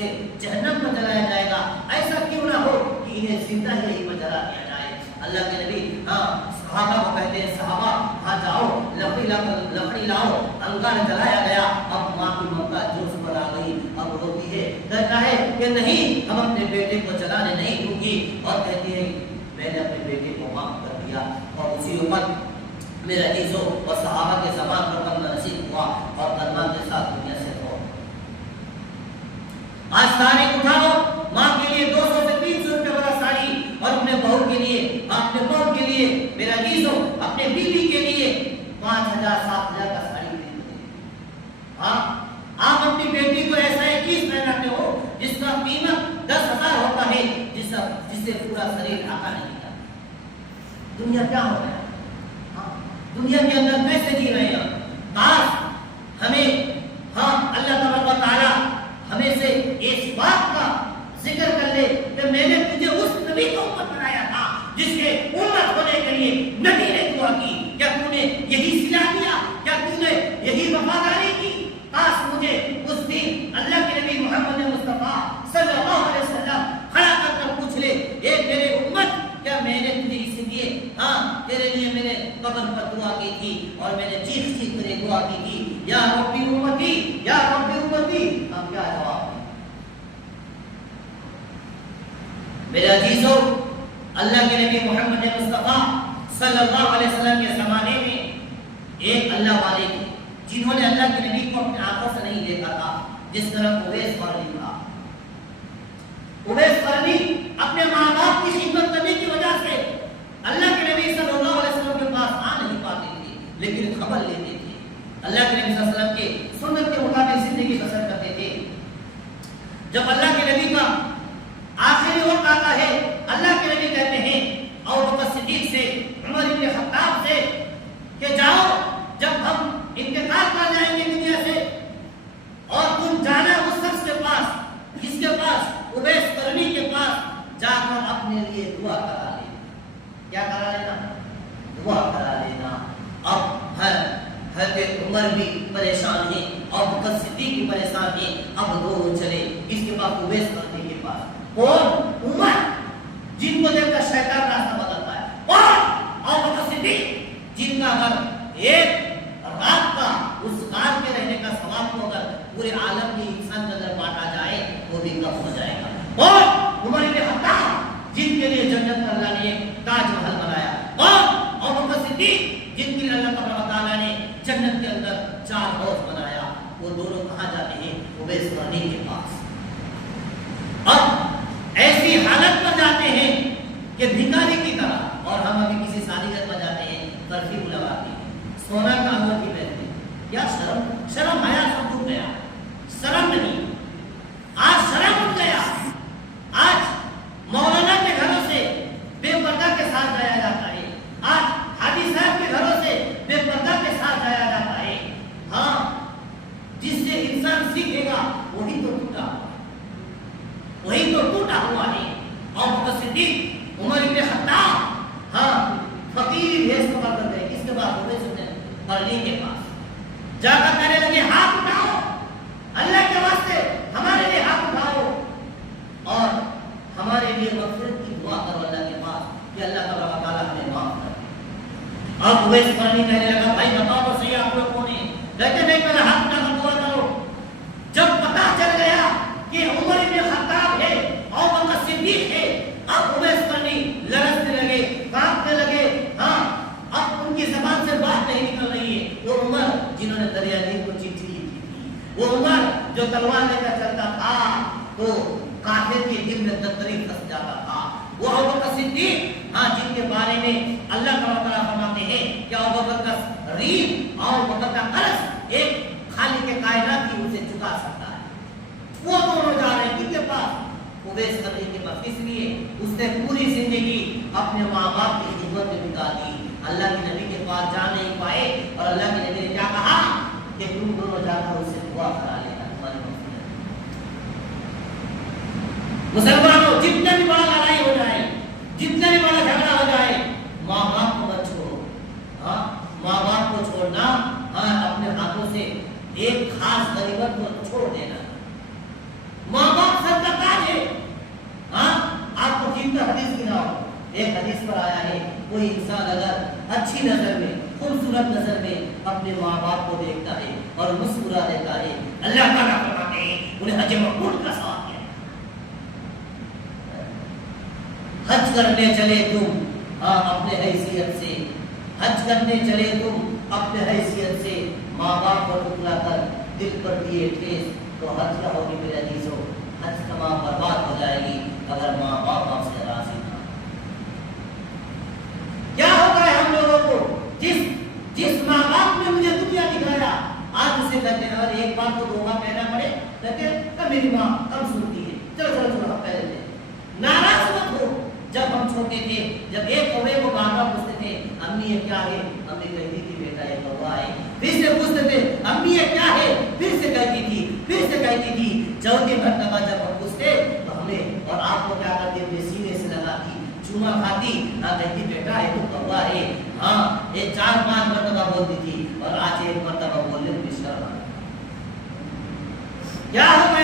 اسے جہنم میں جلایا جائے گا. ایسا کیوں نہ ہو کہ انہیں زندہ ہی میں جلا دیا جائے. اللہ کے نبی صحابہ کو کہتے ہیں صحابہ ہاں جاؤ لکڑی لاؤ. انگار جلایا گیا. اب ماں کی ممتا جوش پر آ گئی. اب روتی ہے, کہتا ہے کہ نہیں ہم اپنے بیٹے کو جلانے نہیں دوں گی. اور کہتی ہے میں نے اپنے بیٹے کو معاف کر دیا. اور اسی وقت میرے عزیزوں اور صحابہ کے زبان پر کلمہ نصیب ہوا اور کلمہ کے ساتھ دنیا سے ہو. آج ساری اٹھاؤ ماں کے لیے 200 سے 300 روپے والا ساڑی اور اپنے بہو کے لیے, اپنے بہو کے لیے, میرا عزیزوں اپنے بیوی کے لیے 5000 7000 کا ساڑی خرید دیں. ہاں آپ اپنی بیٹی کو ایسا ایک چیز پہناتے ہو جس کا قیمت 10,000 ہوتا ہے, جس سے پورا شریر ڈھاکا نہیں جاتا. دنیا کیا ہو رہا ہے؟ دنیا کے اندر کیسے جی رہے ہیں؟ کاش ہمیں اللہ تبارک و تعالیٰ ہمیں سے اس بات کا ذکر کر لے کہ میں نے تجھے اس نبی کو امت بنایا تھا جس کے امت ہونے کے لیے نبی نے دعا کی. کیا تو نے یہی سلا دیا؟ کیا تو نے یہی وفاداری کی؟ کاش مجھے اس دن اللہ کے نبی محمد مصطفیٰ صلی اللہ علیہ وسلم کھڑا کر پوچھ لے اے میرے امت کیا میں نے تجھے اس لیے تیرے لیے میں نے قبر پر دعا کی تھی اور میں نے چیخ چیخ کر دعا کی تھی یا ربی امتی یا ربی امتی. اب کیا جواب ہے میرے عزیزوں؟ اللہ کے نبی محمد مصطفیٰ صلی اللہ علیہ وسلم کے زمانے میں ایک اللہ والے تھے جنہوں نے اللہ کے نبی کو اپنے آنکھوں سے نہیں دیکھا تھا, جس طرح اویس قرنی تھا. اویس قرنی اپنے ماں باپ کی خدمت کرنے کی وجہ سے اللہ کے نبی صلی اللہ علیہ وسلم کے پاس آ نہیں پاتے تھے, لیکن خبر لیتے تھے. اللہ کے نبی صلی اللہ علیہ وسلم کے سنت کے مطابق زندگی بسر کرتے تھے. جب اللہ کے نبی کا آخری وقت آتا ہے, اللہ کے نبی کہتے ہیں ابوبکر صدیق سے, عمر بن خطاب سے کہ جاؤ جب ہم انتقال کر جائیں گے دنیا سے اور تم جانا اس شخص کے پاس جس کے پاس اویس قرنی کے پاس جا کر اپنے لیے دعا کرا لینا. کیا کرا لینا؟ دعا کرا لینا. اب حضرت عمر بھی پریشان ہیں اور ابوبکر صدیق بھی پریشان ہیں. اب دونوں چلے اس کے بعد اویس قرنی کے پاس. کون؟ عمر جن کو دیکھ کر شیطان راستہ بدلتا ہے, اور ابوبکر صدیق جن کا اگر ایک رات کا اس غار کے رہنے کا ثواب کو اگر پورے عالم کے انسان کے اندر بانٹا جائے وہ بھی کم ہو جائے گا. اور عمر بن خطاب جن کے لیے جنت کا اللہ نے تاج محل بنایا, اور ابوبکر صدیق جن کے لیے اللہ تبارک و تعالیٰ نے جنت کے اندر 4 حوض بنایا, وہ دونوں کہاں جاتے ہیں؟ اویس قرنی کے پاس. اب ایسی حالت پر جاتے ہیں کہ بھکاری کی طرح, اور ہم ابھی کسی سالگرہ پر جاتے ہیں برفی لگاتے ہیں, سونا کا انگوٹھی پہنتے ہیں. کیا شرم حیا سب ڈوب گیا, شرم نہیں. آج شرم اٹھ گیا. آج مولانا کے گھروں سے بے پردہ کے ساتھ جایا جاتا ہے. آج حاجی صاحب کے گھروں سے بے پردہ کے ساتھ جایا جاتا ہے. ہاں جس سے انسان سیکھے گا وہی تو ٹوٹا ہوا ہے. اور ابوبکر صدیق, عمر بن خطاب فقیر بھیس پکڑ کر گئے. اس کے بعد اویس قرنی کے پاس جا کر کہنے لگے ہاتھ اٹھاؤ, اللہ کے واسطے ہمارے لیے ہاتھ اٹھاؤ اور ہمارے لیے مغفرت کی دعا کرو اللہ کے پاس کہ اللہ تبارک و تعالیٰ ہمیں معاف کرے. اب اویس قرنی کہنے لگا بھائی بتاؤ تو صحیح آپ لوگ کون ہیں؟ کہتے نہیں پہلے ہاتھ اٹھا کر دعا کرو. جب پتا چل گیا کہ عمر بن خطاب ہے اور ابوبکر صدیق ہے, اب اویس قرنی لرزنے لگے, کانپنے لگے. اب ان کی زبان سے بات نہیں نکل رہی ہے. وہ عمر جنہوں نے دریا نیل کو چیخ کی تھی, وہ عمر جو تلوار لے کر چلتا تھا تو کافر کے دل میں دتری پھنس جاتا تھا, وہ ابوبکر صدیق جن کے بارے میں اللہ تعالیٰ فرماتے ہیں کہ ابوبکر کا ریح اور ابوبکر کا قرض ایک خالق کے کائنات کی اسے چکا سکتا ہے. وہ دونوں جا رہے ہیں کن کے پاس؟ اویس قرنی کے پاس. اس لیے اس نے پوری زندگی اپنے ماں باپ کی خدمت میں بتا دی. اللہ کے نبی کے پاس جا نہیں پائے اور اللہ کے نبی نے کیا کہا کہ تم دونوں جا کر اسے دعا کرا لینا. مسلمانوں جتنا بھی بڑا لڑائی ہو جائے, جتنا بھی بڑا جھگڑا ہو جائے, ماں باپ کو مت چھوڑو. ماں باپ کو چھوڑنا اپنے ہاتھوں سے ایک خاص غریبت کو چھوڑ دینا. ماں باپ ایک حدیث پر آیا ہے کوئی انسان اگر اچھی نظر میں خوبصورت نظر میں اپنے ماں باپ کو دیکھتا ہے اور مسکرا دیتا ہے اللہ تعالیٰ فرماتے ہیں انہیں حج مبرور کا ثواب ہے۔ حج کرنے چلے تم اپنے حیثیت سے، حج کرنے چلے تم اپنے حیثیت سے، ماں باپ کو ٹکلا کر دل پر دیے ٹھیس تو حج کیا ہوگی میرے عزیزوں؟ حج تمام برباد ہو جائے گی اگر ماں باپ آپ سے راضی نہ۔ کیا ہوتا ہے ہم لوگوں کو؟ جس ماں باپ نے مجھے دنیا دکھایا آج اسے کہتے ہیں اور ایک بات کو دو بار کہنا پڑے کہتے ہیں میری ماں کم سنتی ہے، چلو چلو چلو ہم پہلے لیں۔ ناراض مت ہو۔ جب ہم چھوٹے تھے، جب ایک کوے کو بار بار پوچھتے تھے امی یہ کیا ہے، امی کہتی تھی بیٹا یہ کوا ہے، پھر سے پوچھتے تھے امی یہ کیا ہے، پھر سے کہتی تھی، پھر سے کہتی تھی۔ چوتھی مرتبہ جب ہم پوچھتے تو ہمیں اور آپ کو کیا کرتے تھے؟ سینے سے لگاتی، چوما کھاتی، کہتی بیٹا یہ تو کوا ہے۔ ہاں یہ 4-5 مرتبہ بولتی تھی اور آج ایک مرتبہ بولنے میں شرم آتی۔ کیا ہوگا